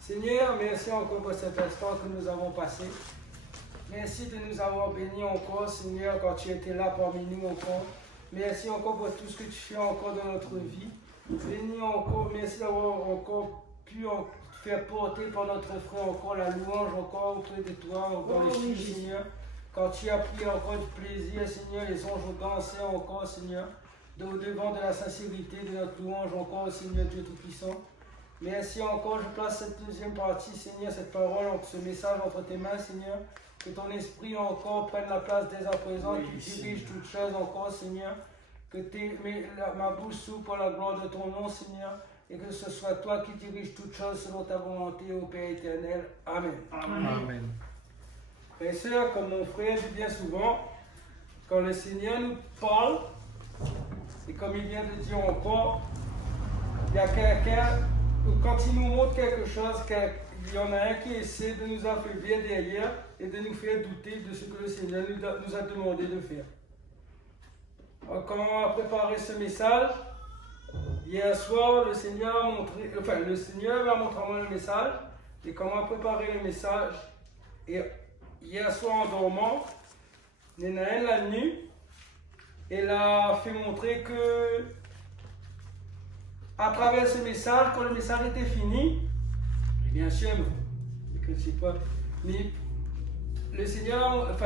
Seigneur, merci encore pour cet instant que nous avons passé. Merci de nous avoir bénis encore, Seigneur, quand tu étais là parmi nous encore. Merci encore pour tout ce que tu fais encore dans notre vie. Bénis encore, merci d'avoir encore pu faire porter par notre frère encore la louange encore auprès de toi, dans les cieux, Seigneur. Quand tu as pris encore du plaisir, Seigneur, les anges ont dansé encore, Seigneur, au-devant de la sincérité de notre louange encore, Seigneur Dieu Tout-Puissant. Merci encore, je place cette deuxième partie, Seigneur, cette parole, ce message entre tes mains, Seigneur. Que ton esprit encore prenne la place dès à présent, qu'il dirige toutes choses encore, Seigneur. Que ma bouche s'ouvre pour la gloire de ton nom, Seigneur. Et que ce soit toi qui diriges toutes choses selon ta volonté, ô Père éternel. Amen. Amen. Frères et sœurs, comme mon frère dit bien souvent, quand le Seigneur nous parle, et comme il vient de dire encore, il y a quelqu'un, quand il nous montre quelque chose, il y en a un qui essaie de nous affaiblir derrière et de nous faire douter de ce que le Seigneur nous a demandé de faire. Alors, quand on a préparé ce message, hier soir, le Seigneur m'a montré à moi le message, et quand on a préparé le message, et hier soir en dormant, Nénaël la nuit, elle a fait montrer que à travers ce message, quand le message était fini, et bien sûr, je ne sais pas, mais le Seigneur,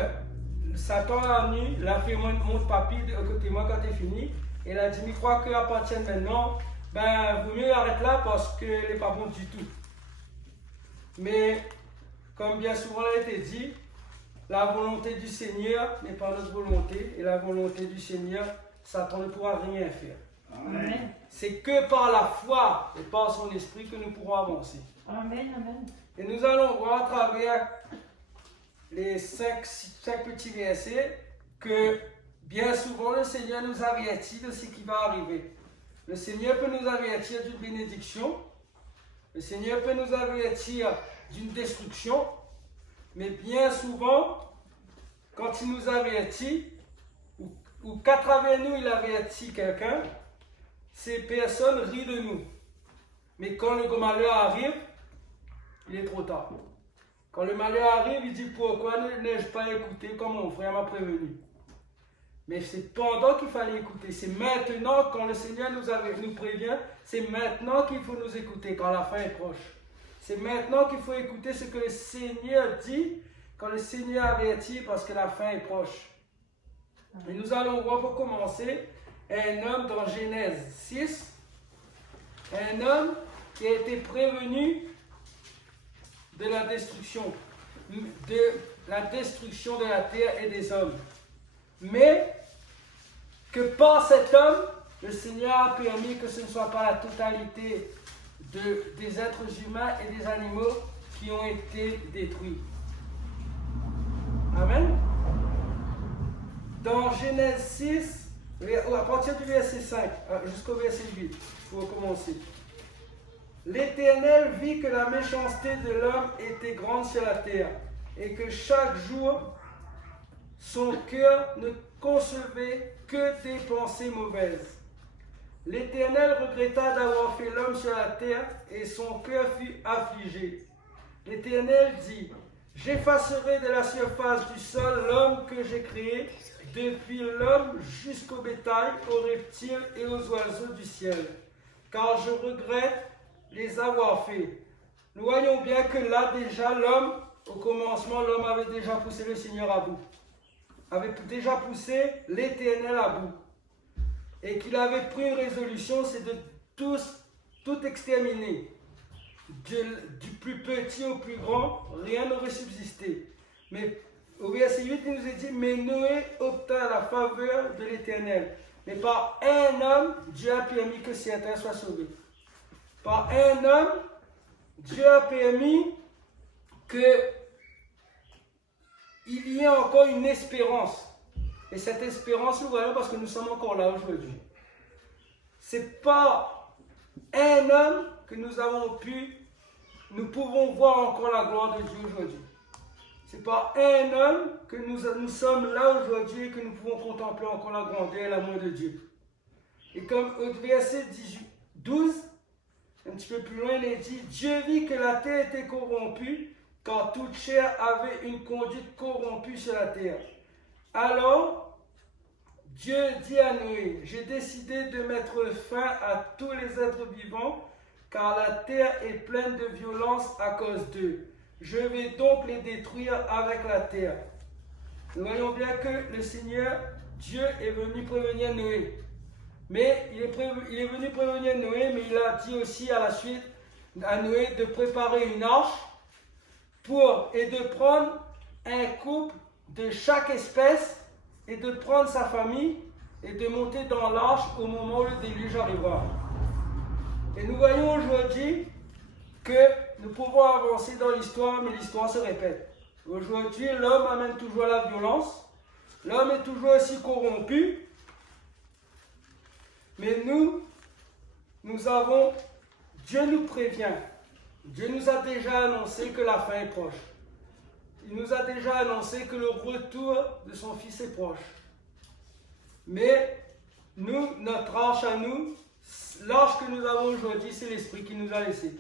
Satan a venu, l'a fait montre papy de côté moi quand c'est fini, et il a dit, mais je crois qu'à partir de maintenant, vaut mieux arrêter là parce qu'elle n'est pas bonne du tout. Mais, comme bien souvent il a été dit, la volonté du Seigneur n'est pas notre volonté, et la volonté du Seigneur, Satan ne pourra rien faire. Amen. C'est que par la foi et par son esprit que nous pourrons avancer. Amen, amen. Et nous allons voir à travers les cinq petits versets que bien souvent le Seigneur nous avertit de ce qui va arriver. Le Seigneur peut nous avertir d'une bénédiction, le Seigneur peut nous avertir d'une destruction, mais bien souvent, quand il nous avertit, ou qu'à travers nous il avertit quelqu'un, ces personnes rient de nous. Mais quand le malheur arrive, il est trop tard. Quand le malheur arrive, il dit pourquoi ne n'ai-je pas écouté comme mon frère m'a prévenu. Mais c'est pendant qu'il fallait écouter. C'est maintenant, quand le Seigneur nous prévient, c'est maintenant qu'il faut nous écouter, quand la fin est proche. C'est maintenant qu'il faut écouter ce que le Seigneur dit, quand le Seigneur avertit, parce que la fin est proche. Et nous allons voir pour commencer un homme dans Genèse 6, un homme qui a été prévenu de la destruction de la terre et des hommes. Mais que par cet homme, le Seigneur a permis que ce ne soit pas la totalité des êtres humains et des animaux qui ont été détruits. Amen. Dans Genèse 6, à partir du verset 5 jusqu'au verset 8, pour commencer. L'Éternel vit que la méchanceté de l'homme était grande sur la terre, et que chaque jour, son cœur ne concevait que des pensées mauvaises. L'Éternel regretta d'avoir fait l'homme sur la terre, et son cœur fut affligé. L'Éternel dit, j'effacerai de la surface du sol l'homme que j'ai créé, depuis l'homme jusqu'au bétail, aux reptiles et aux oiseaux du ciel, car je regrette les avoir fait. Nous voyons bien que là déjà l'homme, au commencement, l'homme avait déjà poussé le Seigneur à bout, avait déjà poussé l'Éternel à bout, et qu'il avait pris une résolution, c'est de tout exterminer, du plus petit au plus grand, rien n'aurait subsisté. Mais au verset 8, il nous est dit, mais Noé obtint la faveur de l'Éternel. Mais par un homme, Dieu a permis que certains soient sauvés. Par un homme, Dieu a permis qu'il y ait encore une espérance. Et cette espérance, nous voyons parce que nous sommes encore là aujourd'hui. C'est par un homme que nous pouvons voir encore la gloire de Dieu aujourd'hui. C'est par un homme que nous sommes là aujourd'hui et que nous pouvons contempler encore la grandeur et l'amour de Dieu. Et comme au verset 12, Un petit peu plus loin, il est dit, Dieu vit que la terre était corrompue, car toute chair avait une conduite corrompue sur la terre. Alors, Dieu dit à Noé, j'ai décidé de mettre fin à tous les êtres vivants, car la terre est pleine de violence à cause d'eux. Je vais donc les détruire avec la terre. Nous voyons bien que le Seigneur, Dieu, est venu prévenir Noé. Mais il est venu prévenir Noé, mais il a dit aussi à la suite à Noé de préparer une arche et de prendre un couple de chaque espèce et de prendre sa famille et de monter dans l'arche au moment où le déluge arrivera. Et nous voyons aujourd'hui que nous pouvons avancer dans l'histoire, mais l'histoire se répète. Aujourd'hui, l'homme amène toujours la violence, l'homme est toujours aussi corrompu, mais nous avons, Dieu nous prévient, Dieu nous a déjà annoncé que la fin est proche. Il nous a déjà annoncé que le retour de son Fils est proche. Mais nous, notre arche à nous, l'arche que nous avons aujourd'hui, c'est l'Esprit qui nous a laissé.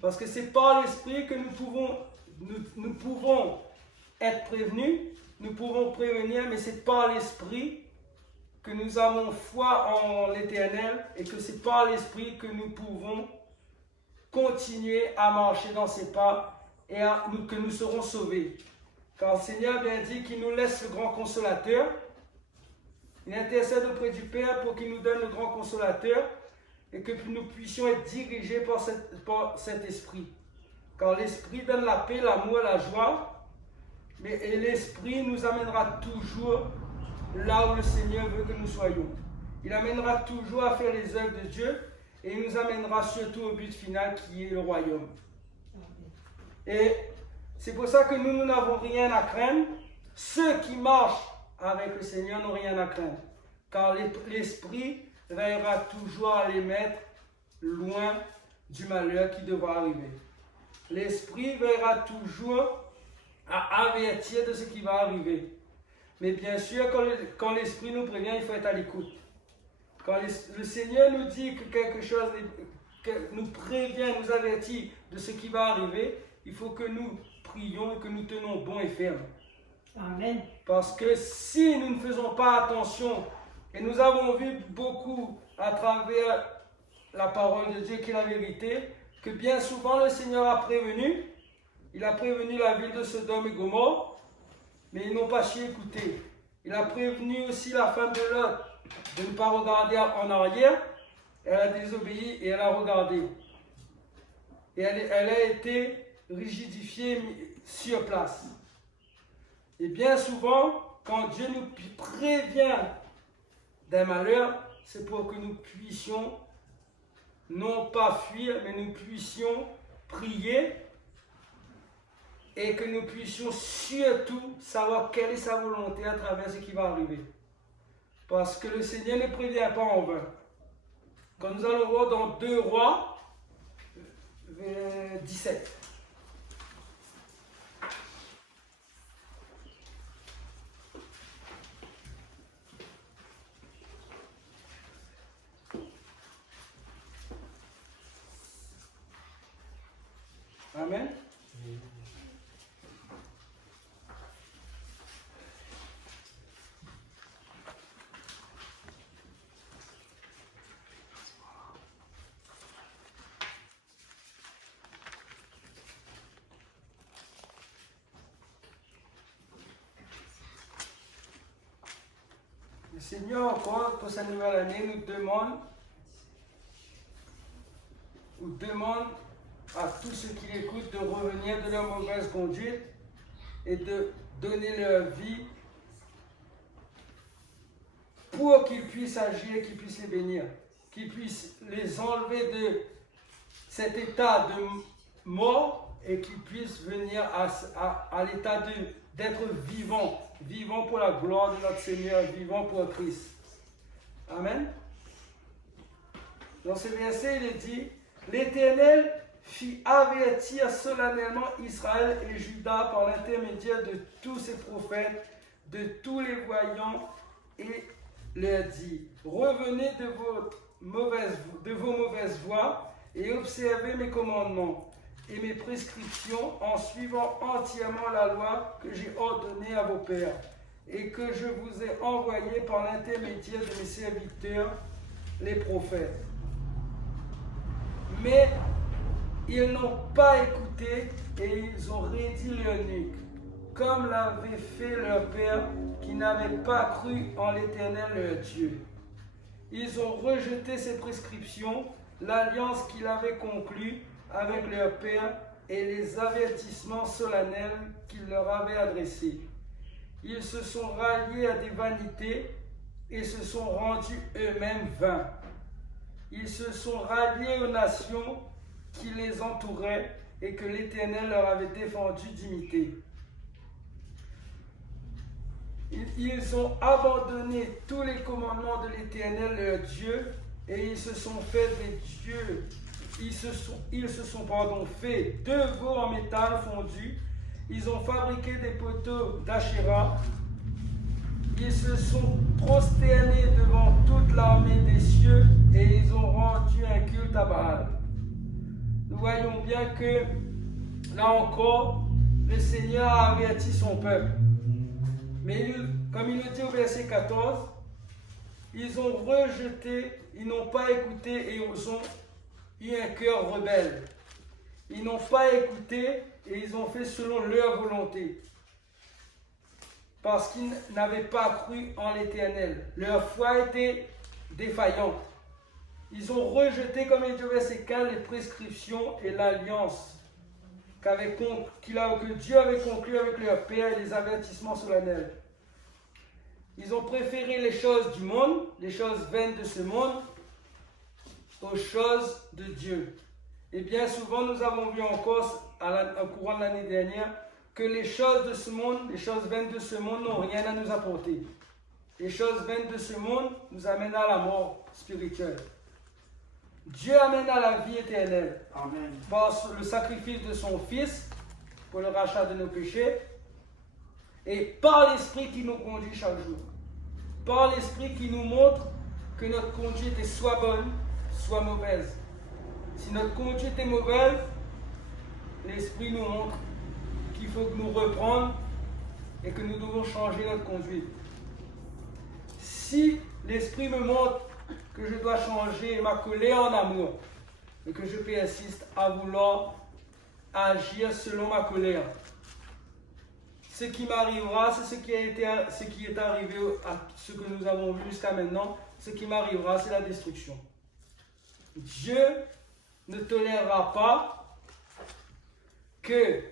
Parce que c'est par l'Esprit que nous pouvons être prévenus, nous pouvons prévenir, mais c'est par l'Esprit que nous avons foi en l'Éternel et que c'est par l'Esprit que nous pouvons continuer à marcher dans ses pas et que nous serons sauvés. Car le Seigneur a bien dit qu'il nous laisse le grand consolateur. Il intercède auprès du Père pour qu'il nous donne le grand consolateur et que nous puissions être dirigés par cet esprit. Car l'esprit donne la paix, l'amour, la joie, et l'esprit nous amènera toujours là où le Seigneur veut que nous soyons. Il amènera toujours à faire les œuvres de Dieu et il nous amènera surtout au but final qui est le royaume. Et c'est pour ça que nous n'avons rien à craindre. Ceux qui marchent avec le Seigneur n'ont rien à craindre. Car l'Esprit veillera toujours à les mettre loin du malheur qui devra arriver. L'Esprit veillera toujours à avertir de ce qui va arriver. Mais bien sûr, quand l'Esprit nous prévient, il faut être à l'écoute. Quand le Seigneur nous dit que quelque chose nous prévient, nous avertit de ce qui va arriver, il faut que nous prions et que nous tenons bon et ferme. Amen. Parce que si nous ne faisons pas attention, et nous avons vu beaucoup à travers la parole de Dieu qui est la vérité, que bien souvent le Seigneur a prévenu, il a prévenu la ville de Sodome et Gomorrhe, mais ils n'ont pas su écouter. Il a prévenu aussi la femme de Lot de ne pas regarder en arrière, elle a désobéi et elle a regardé. Et elle a été rigidifiée sur place. Et bien souvent, quand Dieu nous prévient d'un malheur, c'est pour que nous puissions non pas fuir, mais nous puissions prier et que nous puissions surtout savoir quelle est sa volonté à travers ce qui va arriver. Parce que le Seigneur ne prévient pas en vain. Quand nous allons voir dans 2 Rois 17. Amen. Le Seigneur, encore pour sa nouvelle année, nous demande à tous ceux qui l'écoutent de revenir de leur mauvaise conduite et de donner leur vie pour qu'ils puissent agir, qu'ils puissent les bénir, qu'ils puissent les enlever de cet état de mort et qu'ils puissent venir à l'état d'être vivants pour la gloire de notre Seigneur, vivants pour Christ. Amen. Dans ce verset, il est dit, l'Éternel fit avertir solennellement Israël et Juda par l'intermédiaire de tous ses prophètes, de tous les voyants, et leur dit, revenez de vos mauvaises voies et observez mes commandements et mes prescriptions en suivant entièrement la loi que j'ai ordonnée à vos pères et que je vous ai envoyée par l'intermédiaire de mes serviteurs, les prophètes. Mais ils n'ont pas écouté et ils ont raidi leur nuque, comme l'avait fait leur père qui n'avait pas cru en l'Éternel leur Dieu. Ils ont rejeté ses prescriptions, l'alliance qu'il avait conclue avec leur père et les avertissements solennels qu'il leur avait adressés. Ils se sont ralliés à des vanités et se sont rendus eux-mêmes vains. Ils se sont ralliés aux nations qui les entouraient et que l'Éternel leur avait défendu d'imiter. Ils ont abandonné tous les commandements de l'Éternel leur Dieu et ils se sont fait des dieux. Ils se sont fait deux veaux en métal fondu. Ils ont fabriqué des poteaux d'Achéra. Ils se sont prosternés devant toute l'armée des cieux et ils ont rendu un culte à Baal. Nous voyons bien que, là encore, le Seigneur a averti son peuple. Mais comme il le dit au verset 14, ils ont rejeté, ils n'ont pas écouté et ils ont eu un cœur rebelle. Ils n'ont pas écouté et ils ont fait selon leur volonté. Parce qu'ils n'avaient pas cru en l'Éternel. Leur foi était défaillante. Ils ont rejeté, comme il dit au verset 15, les prescriptions et l'alliance que Dieu avait conclue avec leur père et les avertissements solennels. Ils ont préféré les choses du monde, les choses vaines de ce monde, aux choses de Dieu. Et bien souvent, nous avons vu encore, au courant de l'année dernière, que les choses de ce monde, les choses vaines de ce monde n'ont rien à nous apporter. Les choses vaines de ce monde nous amènent à la mort spirituelle. Dieu amène à la vie éternelle. Amen. Par le sacrifice de son Fils pour le rachat de nos péchés et par l'Esprit qui nous conduit chaque jour. Par l'Esprit qui nous montre que notre conduite est soit bonne, soit mauvaise. Si notre conduite est mauvaise, l'Esprit nous montre qu'il faut que nous reprendre et que nous devons changer notre conduite. Si l'Esprit me montre que je dois changer ma colère en amour, et que je persiste à vouloir agir selon ma colère, ce qui m'arrivera, c'est ce qui est arrivé à ce que nous avons vu jusqu'à maintenant. Ce qui m'arrivera, c'est la destruction. Dieu ne tolérera pas que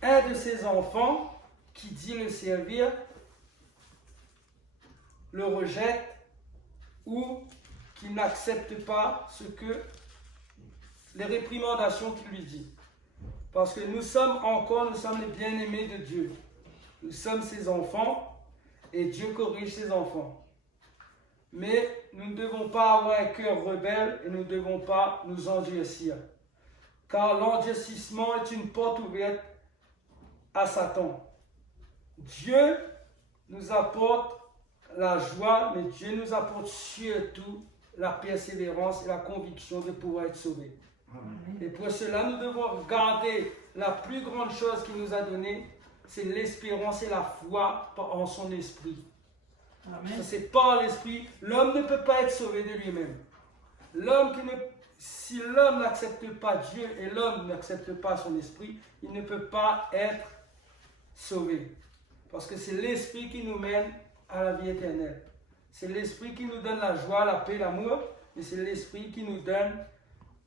un de ses enfants qui dit le servir le rejette ou qu'il n'accepte pas les réprimandations qu'il lui dit. Parce que nous sommes les bien-aimés de Dieu. Nous sommes ses enfants et Dieu corrige ses enfants. Mais nous ne devons pas avoir un cœur rebelle et nous ne devons pas nous endurcir. Car l'endurcissement est une porte ouverte à Satan. Dieu nous apporte la joie, mais Dieu nous apporte surtout la persévérance et la conviction de pouvoir être sauvés. Amen. Et pour cela, nous devons garder la plus grande chose qu'il nous a donnée, c'est l'espérance et la foi en son esprit. Amen. C'est par l'esprit. L'homme ne peut pas être sauvé de lui-même. Si l'homme n'accepte pas Dieu et l'homme n'accepte pas son esprit, il ne peut pas être sauvé. Parce que c'est l'esprit qui nous mène à la vie éternelle. C'est l'esprit qui nous donne la joie, la paix, l'amour, et c'est l'esprit qui nous donne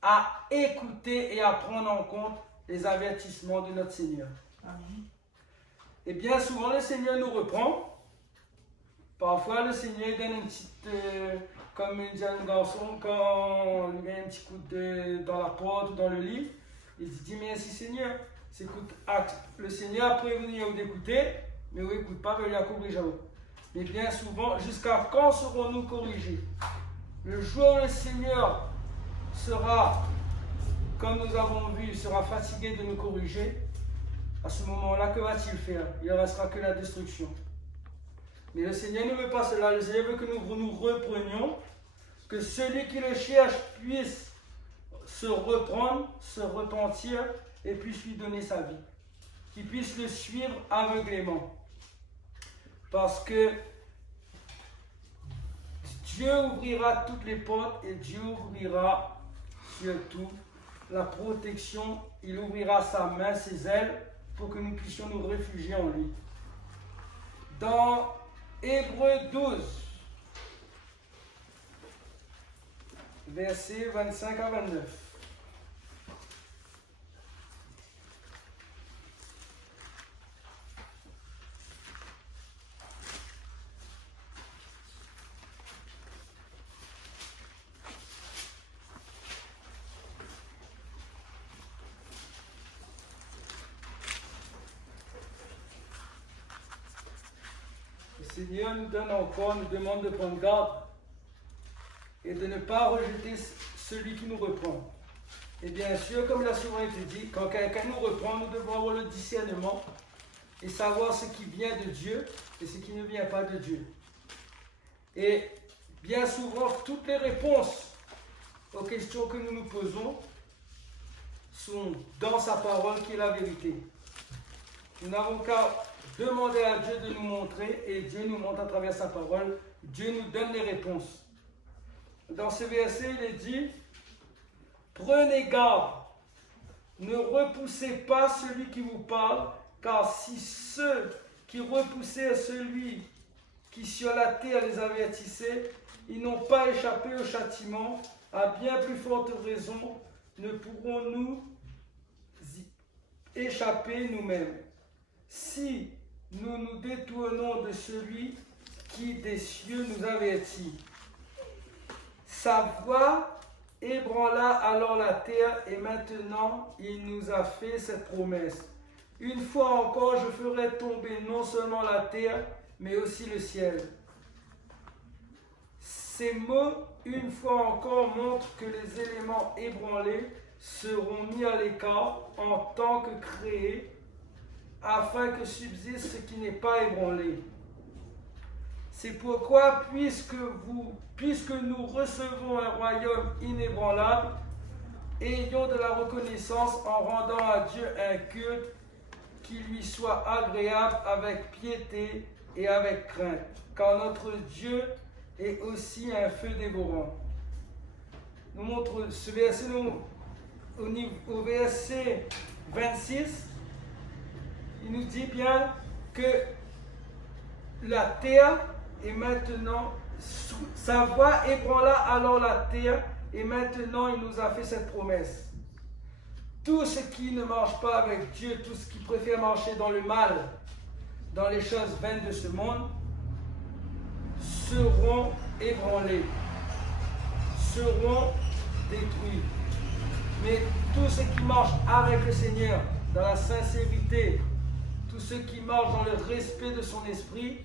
à écouter et à prendre en compte les avertissements de notre Seigneur. Amen. Et bien souvent, le Seigneur nous reprend. Parfois, le Seigneur donne une petite, comme dit un garçon, quand il met un petit coup dans la porte ou dans le lit, il dit merci Seigneur. Le Seigneur a prévenu d'écouter, mais vous n'écoutez pas, il a corrigé. Mais bien souvent, jusqu'à quand serons-nous corrigés? Le jour où le Seigneur sera, comme nous avons vu, sera fatigué de nous corriger, à ce moment-là, que va-t-il faire? Il ne restera que la destruction. Mais le Seigneur ne veut pas cela. Le Seigneur veut que nous reprenions que celui qui le cherche puisse se reprendre, se repentir et puisse lui donner sa vie. Qu'il puisse le suivre aveuglément. Parce que Dieu ouvrira toutes les portes et Dieu ouvrira surtout la protection. Il ouvrira sa main, ses ailes, pour que nous puissions nous réfugier en lui. Dans Hébreux 12, versets 25 à 29. Le Seigneur nous donne encore, nous demande de prendre garde et de ne pas rejeter celui qui nous reprend. Et bien sûr, comme il a souvent été dit, quand quelqu'un nous reprend, nous devons avoir le discernement et savoir ce qui vient de Dieu et ce qui ne vient pas de Dieu. Et bien souvent, toutes les réponses aux questions que nous nous posons sont dans sa parole qui est la vérité. Nous n'avons qu'à demander à Dieu de nous montrer et Dieu nous montre à travers sa parole. Dieu nous donne les réponses. Dans ce verset, il est dit, prenez garde, ne repoussez pas celui qui vous parle, car si ceux qui repoussaient celui qui sur la terre les avertissait, ils n'ont pas échappé au châtiment, à bien plus forte raison, ne pourrons-nous y échapper nous-mêmes. Si nous nous détournons de celui qui des cieux nous avertit. Sa voix ébranla alors la terre et maintenant il nous a fait cette promesse. Une fois encore, je ferai tomber non seulement la terre, mais aussi le ciel. Ces mots, une fois encore, montrent que les éléments ébranlés seront mis à l'écart en tant que créés, afin que subsiste ce qui n'est pas ébranlé. C'est pourquoi, puisque nous recevons un royaume inébranlable, ayons de la reconnaissance en rendant à Dieu un culte qui lui soit agréable avec piété et avec crainte, car notre Dieu est aussi un feu dévorant. Nous montre ce verset au verset 26. Il nous dit bien que la terre est maintenant, sa voix ébranla alors la terre et maintenant il nous a fait cette promesse. Tout ce qui ne marche pas avec Dieu, tout ce qui préfère marcher dans le mal, dans les choses vaines de ce monde, seront ébranlés, seront détruits. Mais tout ce qui marche avec le Seigneur, dans la sincérité, tous ceux qui marchent dans le respect de son esprit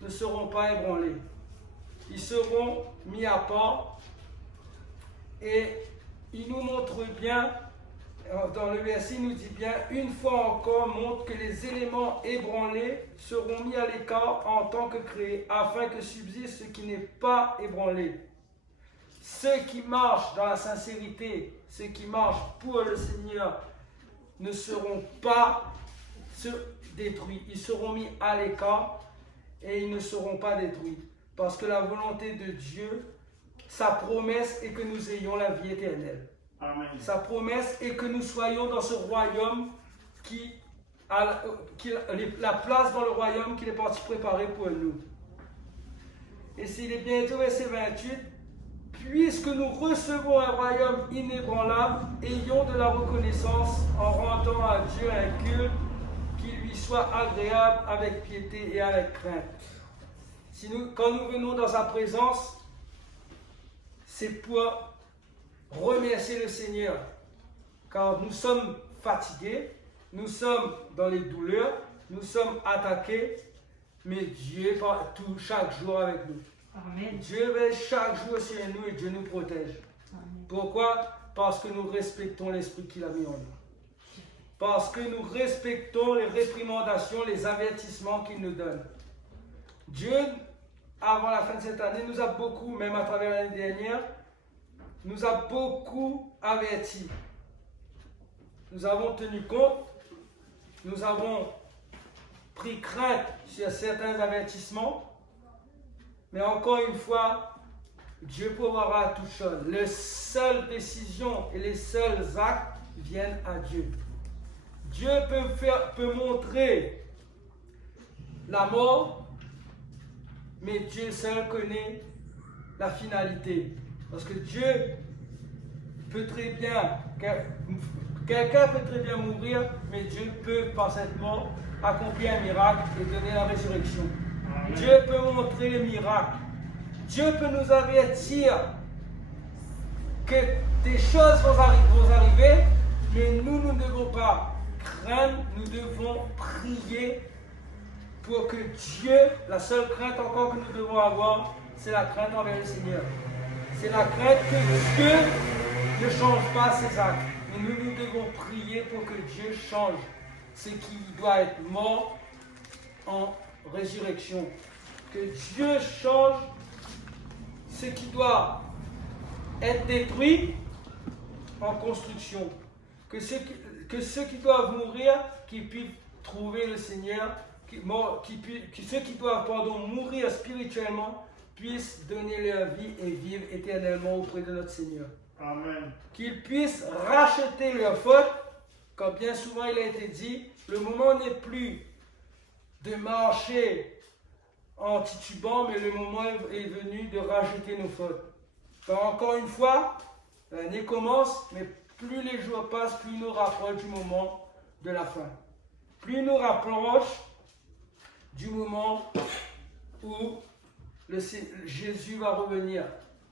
ne seront pas ébranlés. Ils seront mis à part et il nous montre bien, dans le verset il nous dit bien, une fois encore montre que les éléments ébranlés seront mis à l'écart en tant que créés, afin que subsiste ce qui n'est pas ébranlé. Ceux qui marchent dans la sincérité, ceux qui marchent pour le Seigneur ne seront pas détruits, ils seront mis à l'écart et ils ne seront pas détruits. Parce que la volonté de Dieu, sa promesse est que nous ayons la vie éternelle. Amen. Sa promesse est que nous soyons dans ce royaume la place dans le royaume qu'il est parti préparer pour nous. Et s'il est bientôt verset 28, puisque nous recevons un royaume inébranlable, ayons de la reconnaissance en rendant à Dieu un culte qui lui soit agréable avec piété et avec crainte. Quand nous venons dans sa présence, c'est pour remercier le Seigneur, car nous sommes fatigués, nous sommes dans les douleurs, nous sommes attaqués, mais Dieu est chaque jour avec nous. Amen. Dieu veille chaque jour sur nous et Dieu nous protège. Amen. Pourquoi? Parce que nous respectons l'esprit qu'il a mis en nous. Parce que nous respectons les réprimandations, les avertissements qu'il nous donne. Dieu avant la fin de cette année, nous a beaucoup, même à travers l'année dernière, nous a beaucoup avertis. Nous avons tenu compte, nous avons pris crainte sur certains avertissements, mais encore une fois, Dieu pourvoira à toutes choses. Les seules décisions et les seuls actes viennent à Dieu. Dieu peut montrer la mort, mais Dieu seul connaît la finalité. Parce que Dieu peut très bien, quelqu'un peut très bien mourir, mais Dieu peut parfaitement accomplir un miracle et donner la résurrection. Amen. Dieu peut montrer les miracles. Dieu peut nous avertir que des choses vont arriver, mais nous ne devons pas craindre, nous devons prier pour que Dieu, la seule crainte encore que nous devons avoir, c'est la crainte envers le Seigneur. C'est la crainte que Dieu ne change pas ses actes. Mais nous devons prier pour que Dieu change ce qui doit être mort en résurrection. Que Dieu change ce qui doit être détruit en construction. Que ceux qui doivent mourir, qu'ils puissent trouver le Seigneur, ceux qui doivent mourir spirituellement, puissent donner leur vie et vivre éternellement auprès de notre Seigneur. Amen. Qu'ils puissent racheter leurs fautes, comme bien souvent il a été dit, le moment n'est plus de marcher en titubant, mais le moment est venu de racheter nos fautes. Alors, encore une fois, l'année commence, mais plus les jours passent, plus nous rapprochons du moment de la fin. Plus nous rapprochons du moment où Jésus va revenir,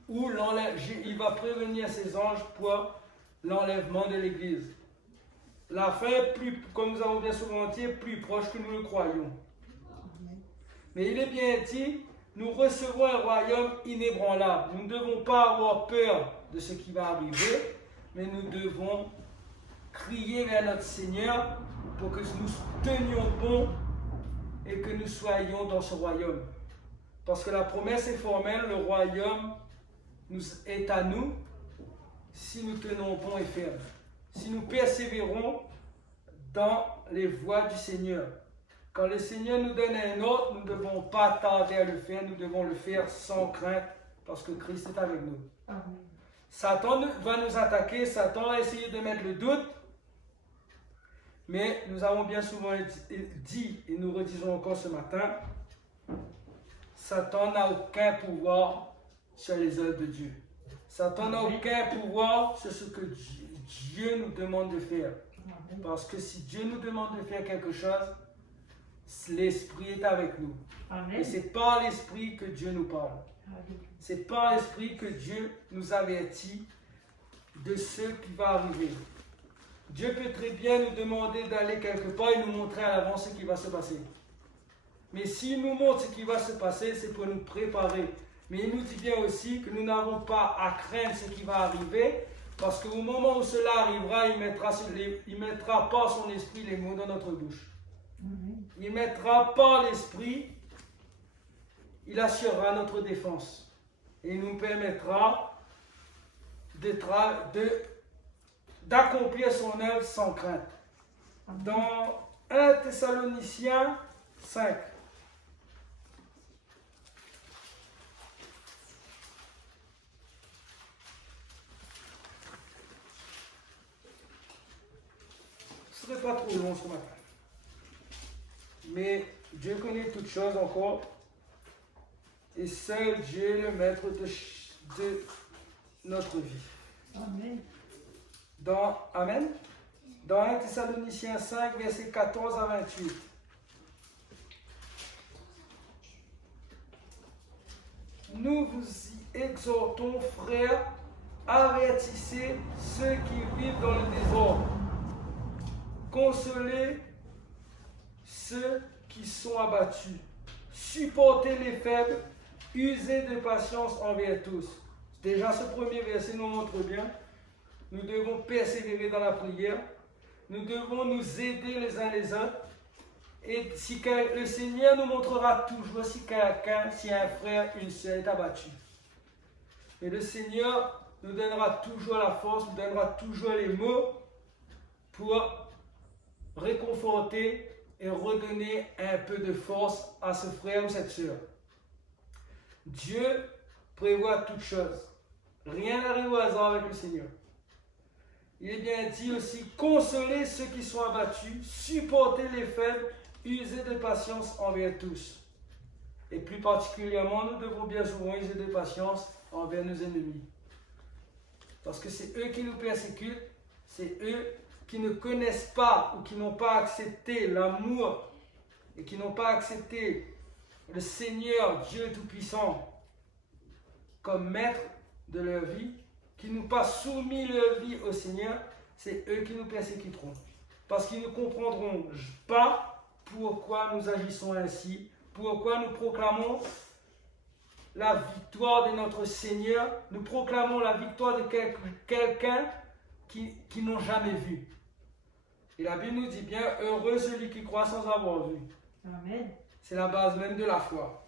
où il va prévenir ses anges pour l'enlèvement de l'Église. La fin est plus, comme nous avons bien souvent dit, plus proche que nous le croyons. Mais il est bien dit, nous recevons un royaume inébranlable. Nous ne devons pas avoir peur de ce qui va arriver, mais nous devons crier vers notre Seigneur pour que nous tenions bon et que nous soyons dans ce royaume. Parce que la promesse est formelle, le royaume est à nous si nous tenons bon et ferme. Si nous persévérons dans les voies du Seigneur. Quand le Seigneur nous donne un ordre, nous ne devons pas tarder à le faire, nous devons le faire sans crainte parce que Christ est avec nous. Amen. Satan va nous attaquer, Satan va essayer de mettre le doute, mais nous avons bien souvent dit, et nous redisons encore ce matin, Satan n'a aucun pouvoir sur les œuvres de Dieu. Satan n'a aucun pouvoir sur ce que Dieu nous demande de faire. Parce que si Dieu nous demande de faire quelque chose, l'Esprit est avec nous. Amen. Et c'est par l'Esprit que Dieu nous parle. C'est par l'Esprit que Dieu nous avertit de ce qui va arriver. Dieu peut très bien nous demander d'aller quelque part et nous montrer à l'avance ce qui va se passer. Mais s'il nous montre ce qui va se passer, c'est pour nous préparer. Mais il nous dit bien aussi que nous n'avons pas à craindre ce qui va arriver, parce qu'au moment où cela arrivera, il mettra par son esprit les mots dans notre bouche. Il mettra par l'esprit, il assurera notre défense. Et il nous permettra d'accomplir son œuvre sans crainte. Dans 1 Thessaloniciens 5. Ce ne serait pas trop long ce matin. Mais Dieu connaît toutes choses encore. Et seul Dieu est le maître de notre vie. Amen. Amen. Dans 1 Thessaloniciens 5, versets 14 à 28. Nous vous y exhortons, frères, avertissez ceux qui vivent dans le désordre. Consolez ceux qui sont abattus. Supportez les faibles. Usez de patience envers tous. Déjà, ce premier verset nous montre bien. Nous devons persévérer dans la prière. Nous devons nous aider les uns les autres. Et si le Seigneur nous montrera toujours si quelqu'un, si un frère, une sœur est abattu. Et le Seigneur nous donnera toujours la force, nous donnera toujours les mots pour réconforter et redonner un peu de force à ce frère ou cette sœur. Dieu prévoit toutes choses. Rien n'arrive au hasard avec le Seigneur. Il est bien dit aussi, consoler ceux qui sont abattus, supporter les faibles, user de patience envers tous. Et plus particulièrement, nous devons bien souvent user de patience envers nos ennemis. Parce que c'est eux qui nous persécutent, c'est eux qui ne connaissent pas ou qui n'ont pas accepté l'amour et qui n'ont pas accepté le Seigneur Dieu Tout-Puissant comme maître de leur vie, qui n'ont pas soumis leur vie au Seigneur, c'est eux qui nous persécuteront. Parce qu'ils ne comprendront pas pourquoi nous agissons ainsi, pourquoi nous proclamons la victoire de notre Seigneur, nous proclamons la victoire de quelqu'un qui n'ont jamais vu. Et la Bible nous dit bien, heureux celui qui croit sans avoir vu. Amen. C'est la base même de la foi.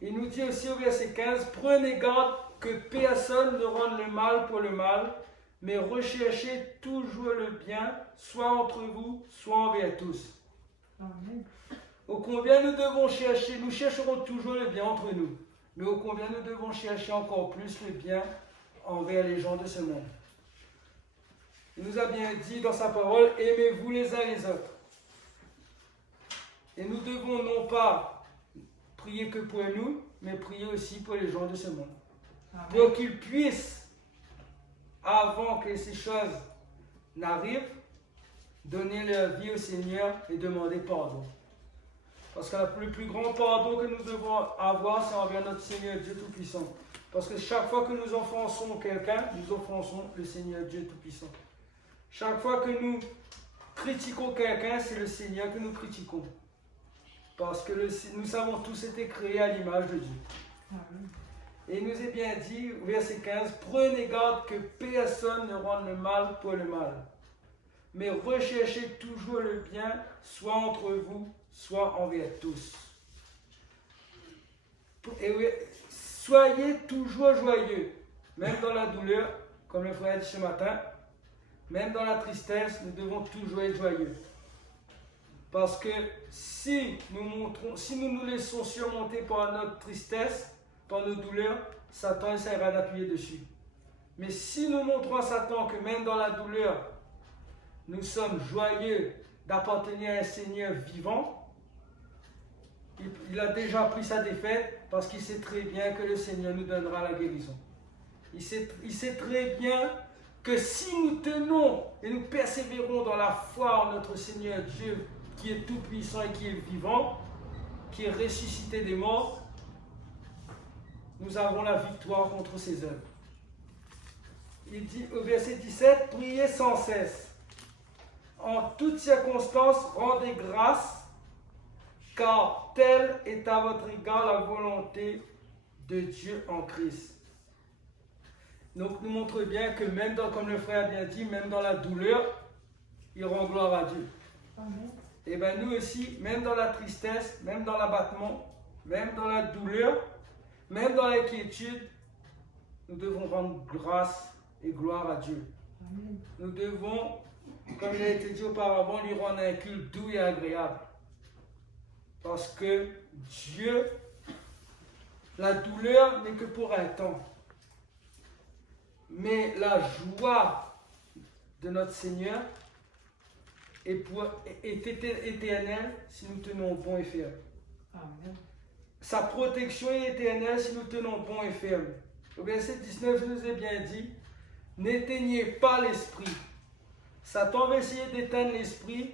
Il nous dit aussi au verset 15, prenez garde que personne ne rende le mal pour le mal, mais recherchez toujours le bien, soit entre vous, soit envers tous. Amen. Ô combien nous devons chercher, nous chercherons toujours le bien entre nous, mais ô combien nous devons chercher encore plus le bien envers les gens de ce monde. Il nous a bien dit dans sa parole, aimez-vous les uns les autres. Et nous devons non pas prier que pour nous, mais prier aussi pour les gens de ce monde. Amen. Pour qu'ils puissent, avant que ces choses n'arrivent, donner leur vie au Seigneur et demander pardon. Parce que le plus grand pardon que nous devons avoir, c'est envers notre Seigneur Dieu Tout-Puissant. Parce que chaque fois que nous offensons quelqu'un, nous offensons le Seigneur Dieu Tout-Puissant. Chaque fois que nous critiquons quelqu'un, c'est le Seigneur que nous critiquons. Parce que nous avons tous été créés à l'image de Dieu. Amen. Et il nous est bien dit, au verset 15, prenez garde que personne ne rende le mal pour le mal, mais recherchez toujours le bien, soit entre vous, soit envers tous. Et soyez toujours joyeux, même dans la douleur, comme le frère a dit ce matin, même dans la tristesse, nous devons toujours être joyeux. Parce que si nous nous laissons surmonter par notre tristesse, par nos douleurs, Satan essaiera d'appuyer dessus. Mais si nous montrons à Satan que même dans la douleur, nous sommes joyeux d'appartenir à un Seigneur vivant, il a déjà pris sa défaite parce qu'il sait très bien que le Seigneur nous donnera la guérison. Il sait très bien que si nous tenons et nous persévérons dans la foi en notre Seigneur Dieu, qui est tout puissant et qui est vivant, qui est ressuscité des morts, nous avons la victoire contre ses œuvres. Il dit au verset 17, priez sans cesse. En toutes circonstances, rendez grâce, car telle est à votre égard la volonté de Dieu en Christ. Donc, nous montre bien que même comme le frère a bien dit, même dans la douleur, il rend gloire à Dieu. Amen. Et bien nous aussi, même dans la tristesse, même dans l'abattement, même dans la douleur, même dans l'inquiétude, nous devons rendre grâce et gloire à Dieu. Amen. Nous devons, comme il a été dit auparavant, lui rendre un culte doux et agréable. Parce que Dieu, la douleur n'est que pour un temps. Mais la joie de notre Seigneur est éternelle si nous tenons bon et ferme. Amen. Sa protection est éternelle si nous tenons bon et ferme. Au verset 19, je nous ai bien dit, n'éteignez pas l'esprit. Satan va essayer d'éteindre l'esprit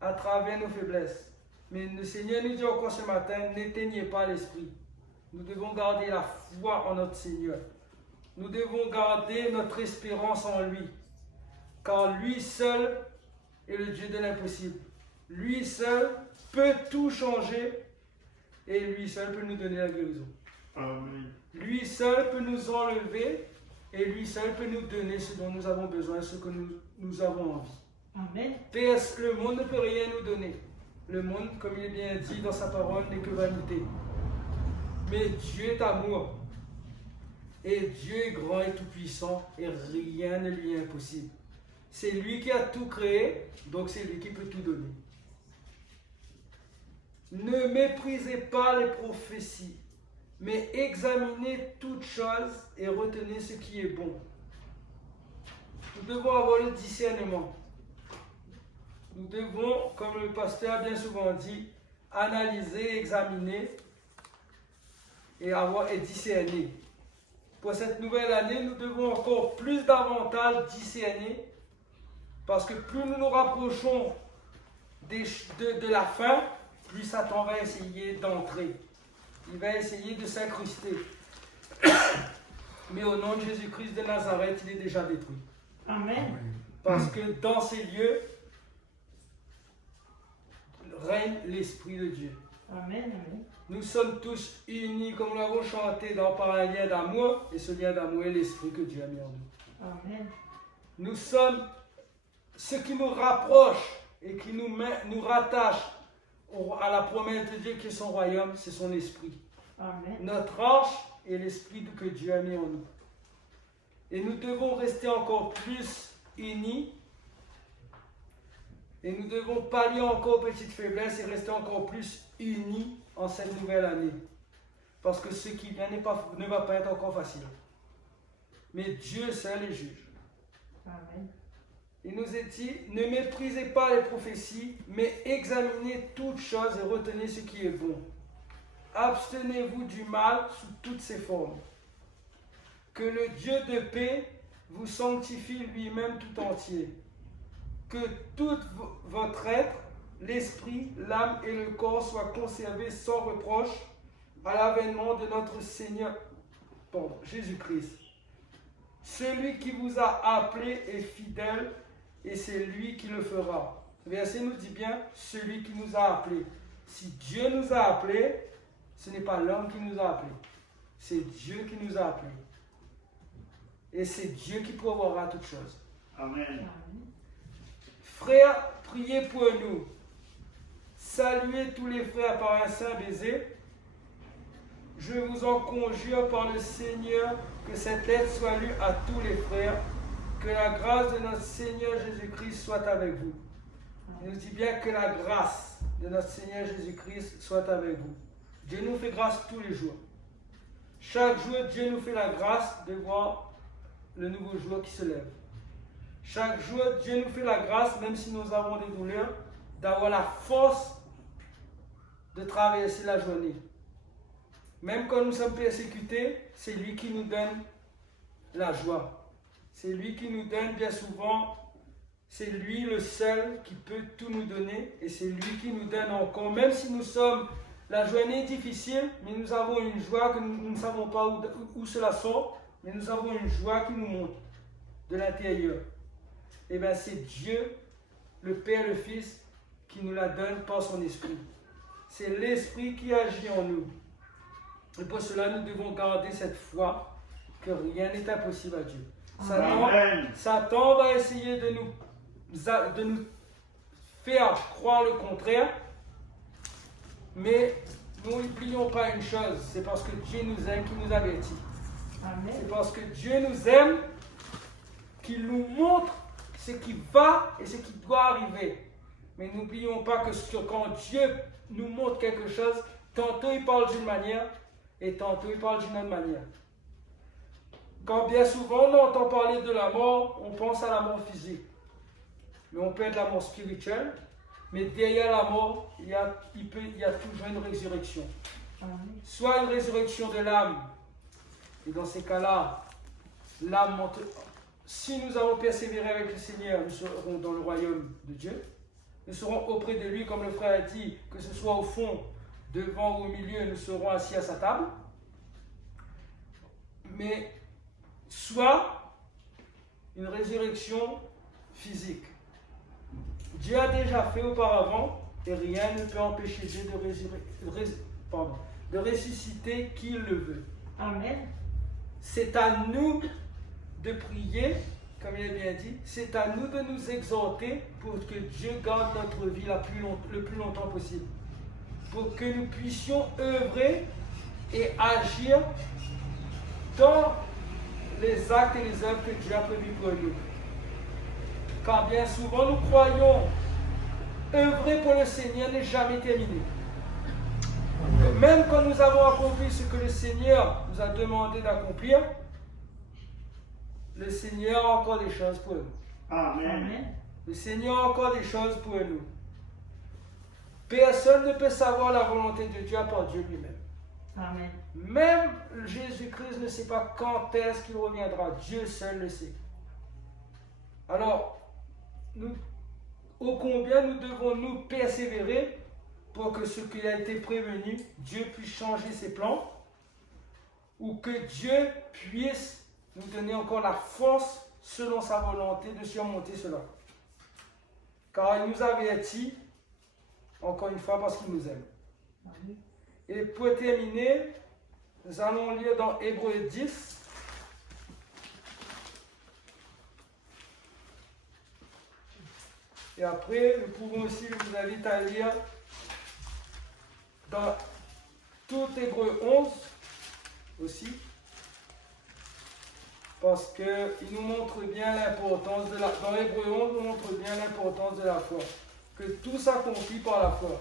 à travers nos faiblesses. Mais le Seigneur nous dit encore ce matin, n'éteignez pas l'esprit. Nous devons garder la foi en notre Seigneur. Nous devons garder notre espérance en lui. Car lui seul est le Dieu de l'impossible. Lui seul peut tout changer et lui seul peut nous donner la guérison. Amen. Lui seul peut nous enlever et lui seul peut nous donner ce dont nous avons besoin, ce que nous avons envie. Amen. Le monde ne peut rien nous donner. le monde, comme il est bien dit dans sa parole, n'est que vanité. Mais Dieu est amour. Et Dieu est grand et tout-puissant et rien ne lui est impossible. C'est lui qui a tout créé, donc c'est lui qui peut tout donner. Ne méprisez pas les prophéties, mais examinez toutes choses et retenez ce qui est bon. Nous devons avoir le discernement. Nous devons, comme le pasteur a bien souvent dit, analyser, examiner et discerner. Pour cette nouvelle année, nous devons encore plus davantage discerner, parce que plus nous nous rapprochons de la fin, plus Satan va essayer d'entrer. Il va essayer de s'incruster. Mais au nom de Jésus-Christ de Nazareth, il est déjà détruit. Amen. Parce que dans ces lieux règne l'Esprit de Dieu. Amen. Amen. Nous sommes tous unis, comme nous l'avons chanté, par un lien d'amour, et ce lien d'amour est l'Esprit que Dieu a mis en nous. Amen. Nous sommes ce qui nous rapproche et qui nous rattache à la promesse de Dieu qui est son royaume, c'est son Esprit. Amen. Notre arche est l'Esprit que Dieu a mis en nous. Et nous devons rester encore plus unis. Et nous devons pallier encore aux petites faiblesses et rester encore plus unis en cette nouvelle année. Parce que ce qui vient ne va pas être encore facile. Mais Dieu seul est juge. Amen. Il nous est dit, ne méprisez pas les prophéties, mais examinez toutes choses et retenez ce qui est bon. Abstenez-vous du mal sous toutes ses formes. Que le Dieu de paix vous sanctifie lui-même tout entier. Que tout votre être, l'esprit, l'âme et le corps soient conservés sans reproche à l'avènement de notre Seigneur Jésus-Christ. Celui qui vous a appelé est fidèle et c'est lui qui le fera. Le verset nous dit bien, celui qui nous a appelés. Si Dieu nous a appelés, ce n'est pas l'homme qui nous a appelés. C'est Dieu qui nous a appelés. Et c'est Dieu qui pourvoira toutes choses. Amen. Frères, priez pour nous. Saluez tous les frères par un saint baiser. Je vous en conjure par le Seigneur que cette lettre soit lue à tous les frères. Que la grâce de notre Seigneur Jésus-Christ soit avec vous. Il nous dit bien que la grâce de notre Seigneur Jésus-Christ soit avec vous. Dieu nous fait grâce tous les jours. Chaque jour, Dieu nous fait la grâce de voir le nouveau jour qui se lève. Chaque jour, Dieu nous fait la grâce, même si nous avons des douleurs, d'avoir la force de traverser la journée. Même quand nous sommes persécutés, c'est lui qui nous donne la joie. C'est lui qui nous donne bien souvent, c'est lui le seul qui peut tout nous donner et c'est lui qui nous donne encore, même si nous sommes, la journée est difficile, mais nous avons une joie que nous ne savons pas où cela sort, mais nous avons une joie qui nous monte de l'intérieur. Et bien c'est Dieu, le Père, le Fils, qui nous la donne par son Esprit. C'est l'Esprit qui agit en nous. Et pour cela, nous devons garder cette foi que rien n'est impossible à Dieu. Satan va essayer de nous faire croire le contraire, mais nous n'oublions pas une chose, c'est parce que Dieu nous aime qu'il nous avertit. Amen. C'est parce que Dieu nous aime qu'il nous montre ce qui va et ce qui doit arriver. Mais n'oublions pas que quand Dieu nous montre quelque chose, tantôt il parle d'une manière et tantôt il parle d'une autre manière. Quand bien souvent on entend parler de la mort, on pense à la mort physique. Mais on peut être la mort spirituelle, mais derrière la mort, il y a toujours une résurrection. Amen. Soit une résurrection de l'âme, et dans ces cas-là, l'âme monte. Si nous avons persévéré avec le Seigneur, nous serons dans le royaume de Dieu. Nous serons auprès de lui, comme le frère a dit, que ce soit au fond, devant ou au milieu, nous serons assis à sa table. Mais soit une résurrection physique. Dieu a déjà fait auparavant et rien ne peut empêcher Dieu de ressusciter qui le veut. Amen. C'est à nous de prier comme il est bien dit, c'est à nous de nous exhorter pour que Dieu garde notre vie le plus longtemps possible. Pour que nous puissions œuvrer et agir dans les actes et les œuvres que Dieu a prévus pour nous. Car bien souvent nous croyons œuvrer pour le Seigneur n'est jamais terminé. Même quand nous avons accompli ce que le Seigneur nous a demandé d'accomplir, le Seigneur a encore des choses pour nous. Amen. Le Seigneur a encore des choses pour nous. Personne ne peut savoir la volonté de Dieu à part Dieu lui-même. Amen. Même Jésus-Christ ne sait pas quand est-ce qu'il reviendra. Dieu seul le sait. Alors, ô combien nous devons nous persévérer pour que ce qui a été prévenu, Dieu puisse changer ses plans, ou que Dieu puisse nous donner encore la force selon sa volonté de surmonter cela. Car il nous avertit, encore une fois, parce qu'il nous aime. Amen. Et pour terminer, nous allons lire dans Hébreux 10. Et après, nous pouvons aussi, je vous invite à lire dans tout Hébreux 11 aussi, parce qu'il nous montre bien l'importance de la... Dans Hébreux 11, nous montre bien l'importance de la foi. Que tout s'accomplit par la foi.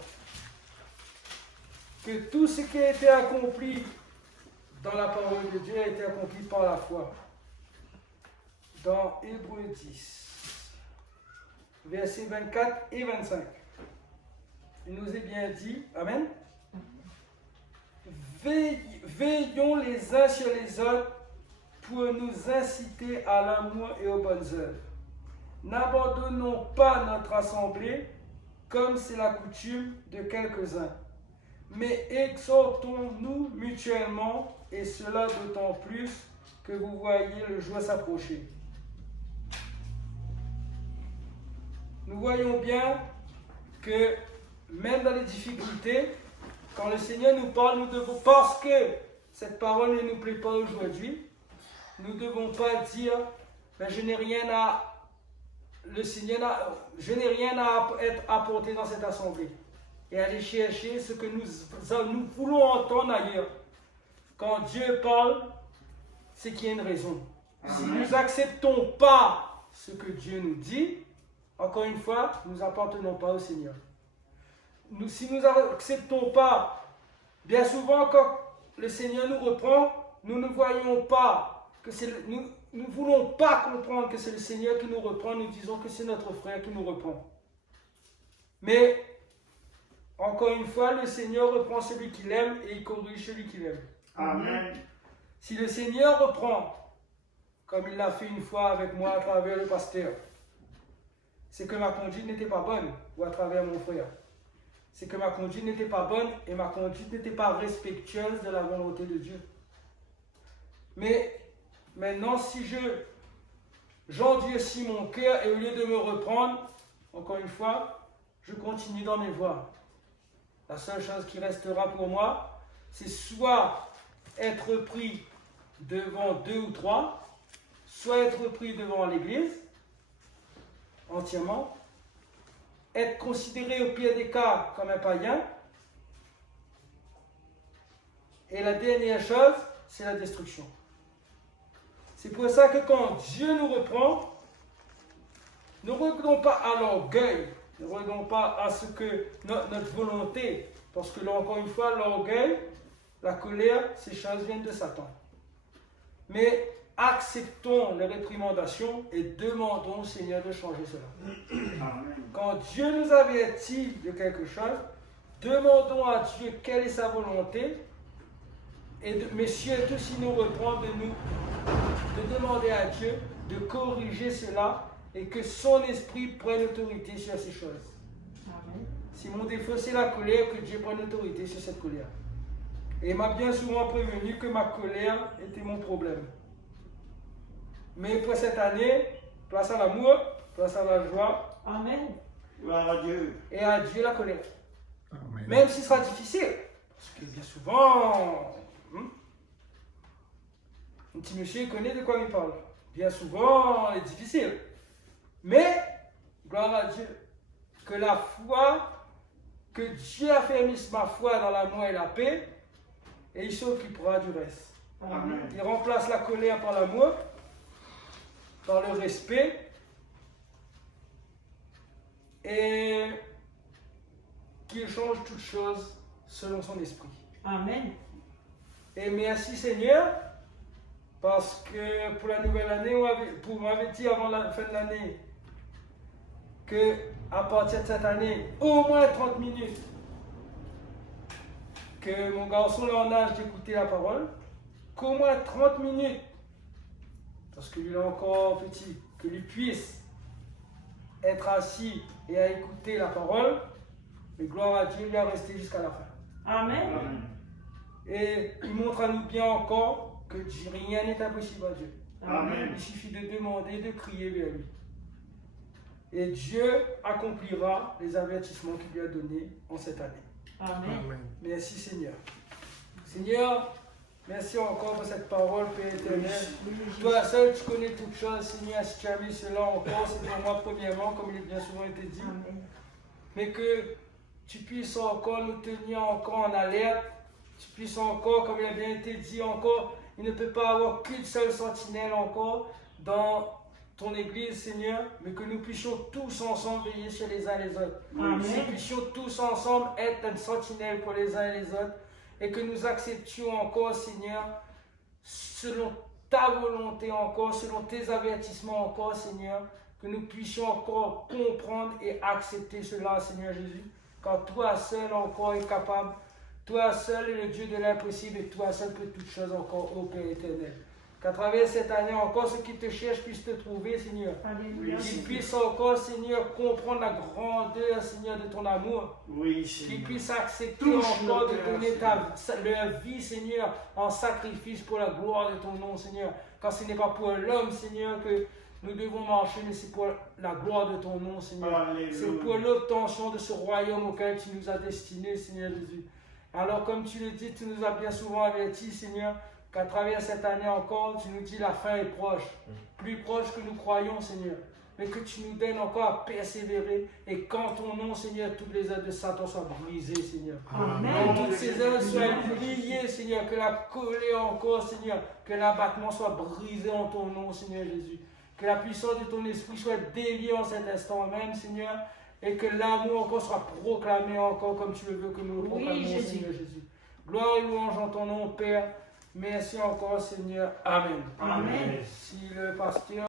Que tout ce qui a été accompli dans la parole de Dieu a été accompli par la foi. Dans Hébreux 10, versets 24 et 25. Il nous est bien dit, Amen. Veillons les uns sur les autres pour nous inciter à l'amour et aux bonnes œuvres. N'abandonnons pas notre assemblée comme c'est la coutume de quelques-uns, mais exhortons-nous mutuellement, et cela d'autant plus que vous voyez le jour s'approcher. Nous voyons bien que même dans les difficultés, quand le Seigneur nous parle, nous devons, parce que cette parole ne nous plaît pas aujourd'hui, nous ne devons pas dire, ben, je n'ai rien à être apporté dans cette assemblée. Et aller chercher ce que nous voulons entendre ailleurs. Quand Dieu parle, c'est qu'il y a une raison. Si nous n'acceptons pas ce que Dieu nous dit, encore une fois, nous n'appartenons pas au Seigneur. Si nous n'acceptons pas, bien souvent quand le Seigneur nous reprend, nous ne voyons pas que nous ne voulons pas comprendre que c'est le Seigneur qui nous reprend, nous disons que c'est notre frère qui nous reprend. Mais, encore une fois, le Seigneur reprend celui qu'il aime et il corrige celui qu'il aime. Amen. Si le Seigneur reprend, comme il l'a fait une fois avec moi à travers le pasteur, c'est que ma conduite n'était pas bonne, ou à travers mon frère. C'est que ma conduite n'était pas bonne et ma conduite n'était pas respectueuse de la volonté de Dieu. Mais maintenant, si j'endurcis mon cœur et au lieu de me reprendre, encore une fois, je continue dans mes voies. La seule chose qui restera pour moi, c'est soit être pris devant 2 ou 3, soit être pris devant l'église, entièrement, être considéré au pire des cas comme un païen, et la dernière chose, c'est la destruction. C'est pour ça que quand Dieu nous reprend, ne regardons pas à l'orgueil, ne regardons pas à ce que notre volonté, parce que là encore une fois, l'orgueil, la colère, ces choses viennent de Satan. Mais acceptons les réprimandations et demandons au Seigneur de changer cela. Amen. Quand Dieu nous avertit de quelque chose, demandons à Dieu quelle est sa volonté, mais surtout s'il nous reprend de demander à Dieu de corriger cela et que son esprit prenne autorité sur ces choses. Amen. Si mon défaut c'est la colère, que Dieu prenne autorité sur cette colère. Et il m'a bien souvent prévenu que ma colère était mon problème. Mais pour cette année, place à l'amour, place à la joie. Amen. Gloire à Dieu. Et à Dieu la colère. Amen. Même si ce sera difficile. Parce que bien souvent, un petit monsieur il connaît de quoi il parle. bien souvent, est difficile. Mais, gloire à Dieu, que la foi, que Dieu affermisse ma foi dans l'amour et la paix, et il s'occupera du reste. Amen. Il remplace la colère par l'amour, par le respect, et qu'il change toutes choses selon son esprit. Amen. Et merci Seigneur, parce que pour la nouvelle année, vous m'avez dit avant la fin de l'année que à partir de cette année, au moins 30 minutes, que mon garçon est en âge d'écouter la parole, qu'au moins 30 minutes, parce qu'il est encore petit, que lui puisse être assis et à écouter la parole, mais gloire à Dieu, il va rester jusqu'à la fin. Amen. Amen. Et il montre à nous bien encore que rien n'est impossible à Dieu. Amen. Il suffit de demander, de crier vers lui. Et Dieu accomplira les avertissements qu'il lui a donnés en cette année. Amen. Merci Seigneur. Seigneur, merci encore pour cette parole, Père éternel. Toi seul, tu connais toutes choses, Seigneur. Si tu as mis cela encore, c'est pour moi premièrement, comme il a bien souvent été dit. Amen. Mais que tu puisses encore nous tenir encore en alerte. Tu puisses encore, comme il a bien été dit encore, il ne peut pas avoir qu'une seule sentinelle encore dans ton Église, Seigneur, mais que nous puissions tous ensemble veiller sur les uns les autres. Amen. Que nous puissions tous ensemble être une sentinelle pour les uns et les autres, et que nous acceptions encore, Seigneur, selon ta volonté encore, selon tes avertissements encore, Seigneur, que nous puissions encore comprendre et accepter cela, Seigneur Jésus, car toi seul encore est capable. Toi seul est le Dieu de l'impossible et toi seul peux toutes choses encore, ô Père éternel. Qu'à travers cette année encore, ceux qui te cherchent puissent te trouver, Seigneur. Alléluia. Qu'ils puissent encore, Seigneur, comprendre la grandeur, Seigneur, de ton amour. Oui, Qu'ils Seigneur. puissent accepter Touche encore nos de cœurs, donner leur vie, Seigneur, en sacrifice pour la gloire de ton nom, Seigneur. Car ce n'est pas pour l'homme, Seigneur, que nous devons marcher, mais c'est pour la gloire de ton nom, Seigneur. Alléluia. C'est pour l'obtention de ce royaume auquel tu nous as destinés, Seigneur Jésus. Alors, comme tu le dis, tu nous as bien souvent avertis, Seigneur, qu'à travers cette année encore, tu nous dis la fin est proche, plus proche que nous croyons, Seigneur. Mais que tu nous donnes encore à persévérer et qu'en ton nom, Seigneur, toutes les œuvres de Satan soient brisées, Seigneur. Amen. Que toutes ces œuvres soient liées, Seigneur, que la collée encore, Seigneur, que l'abattement soit brisé en ton nom, Seigneur Jésus. Que la puissance de ton esprit soit déliée en cet instant même, Seigneur, et que l'amour encore soit proclamé encore comme tu le veux que nous le proclamions, Jésus. Seigneur Jésus. Gloire et louange en ton nom, Père. Merci encore, Seigneur. Amen. Amen. Si le pasteur